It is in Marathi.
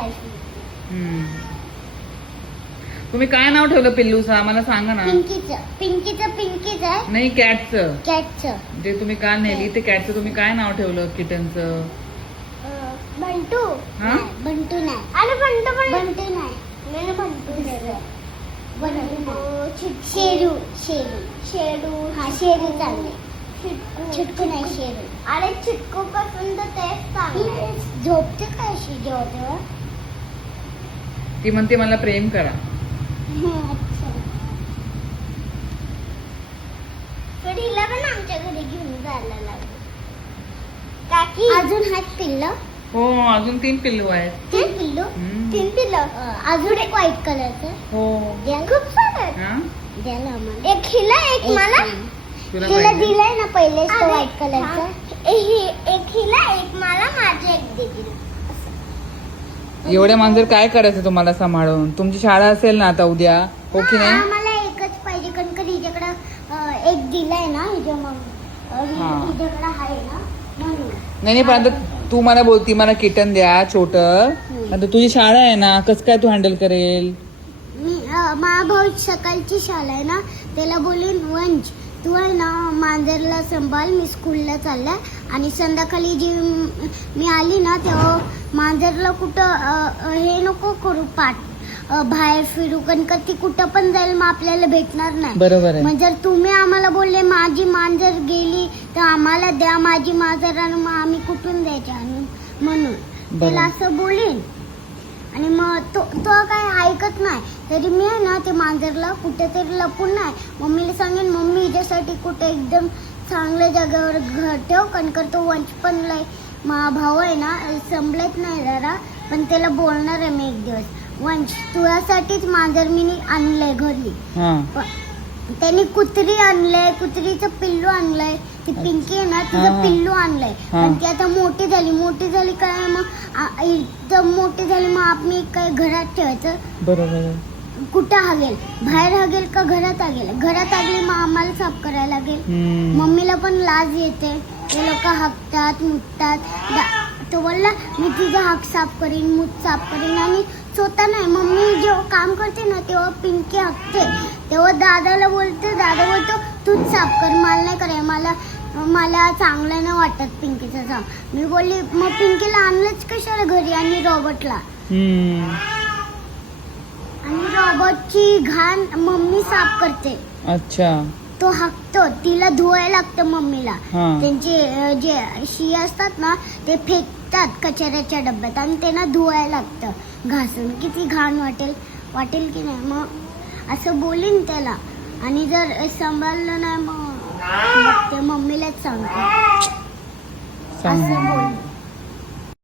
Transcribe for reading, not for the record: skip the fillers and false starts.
बाहेर. तुम्ही काय नाव ठेवलं पिल्लूचं आम्हाला सांगा ना. पिंकीचं आहे. नाही, कॅटचं. कॅटचं जे तुम्ही काल नेली ते कॅटचं तुम्ही काय नाव ठेवलं किटनचं? बंटू. हा? बंटू नाही. अरे बंटू नाही. मी बंटू ठेवलं. शेरू. हा शेरू चालले. चिटकू नाही शेरू. अरे चिटकू पासून तर तेच चांगलं. झोपते काय अशी जेव्हा ती म्हणते मला प्रेम करा. हिला पण आमच्या घरी घेऊन जायला लागलं. काकी अजून आहेत पिल्लं? हो, अजून 3 पिल्लू आहेत. 3 पिल्लू? 3 पिल्लं. अजून एक व्हाईट कलरचं. हो. खूप सारं. हा? द्यायला आम्हाला. एक हिला एक मला. तुला हिला पाहिजे? दिलाय ना पहिले व्हाईट कलरचं. एक हिला एक मला माझे एक दिली. एवढ्या मांजर काय करायचं तुम्हाला सांभाळून? तुमची शाळा असेल ना आता उद्या, हो की नाही? मला एकच पाहिजे कारण का हिच्याकडं एक दिलाय ना हिच्या मग हिच्याकडं आहे ना म्हणून. नाही पण आता तू मला बोलती मला किटन द्या छोट. आता तुझी शाळा आहे ना, कसं काय तू हँडल करेल? मी माझा भाऊ सकाळची शाळा आहे ना, त्याला बोलीन वंश तू आहे ना मांजरला सांभाळ, मी स्कूलला चाललाय आणि संध्याकाळी जी मी आली ना तेव्हा मांजरला कुठं हे नको करू पाठ बाहेर फिरू कारण का ती कुठं पण जाईल मग आपल्याला भेटणार नाही. बरोबर आहे. मग जर तुम्ही आम्हाला बोलले माझी मांजर गेली तर आम्हाला द्या माझी मांजर आणि मग आम्ही कुठून द्यायची आणि म्हणून त्याला असं बोलेन. आणि मग तो काय ऐकत नाही तरी मी आहे ना ते मांजरला कुठेतरी लपून नाही मम्मीला सांगेन मम्मी हिच्यासाठी कुठे एकदम चांगल्या जागेवर घर ठेव कारण तो वंश पण लय माझा भाऊ आहे ना संभलत नाही जरा पण त्याला बोलणार आहे मी एक दिवस वंश तुझ्यासाठीच मांजर मी आणलंय घरी. त्यांनी कुत्री आणलंय कुत्रीचं पिल्लू आणलंय ती पिंकी आहे ना तिचं पिल्लू आणलंय पण ती आता मोठी झाली काय मग एकदम मोठी झाली मग आम्ही काय घरात ठेवायचं. बरोबर. कुठं हागेल बाहेर हागेल का घरात हागली मग आम्हाला साफ करायला लागेल. मम्मीला पण लाज येते ते लोक हागतात मुततात. तो बोलला मी तुझा हाक साफ करीन मूत साफ करीन आणि स्वतः नाही मम्मी जेव्हा काम करते ना तेव्हा पिंकी हाकते तेव्हा दादा बोलतो तूच साफ कर मला नाही कराय मला चांगलं नाही वाटत पिंकीचं साफ. मी बोलली मग पिंकीला आणलंच कशाला घरी आणि रॉबर्टला आणि रॉबर्टची घाण मम्मी साफ करते. अच्छा. तो हाकतो तिला धुवायला लागतं मम्मीला. त्यांचे जे शी असतात ना ते फेकतात कचऱ्याच्या डब्यात आणि त्यांना धुवायला लागतं घासून. किती घाण वाटेल की नाही मग असं बोलीन त्याला आणि जर सांभाळलं नाही मग ते मम्मीलाच सांगतो असं बोल.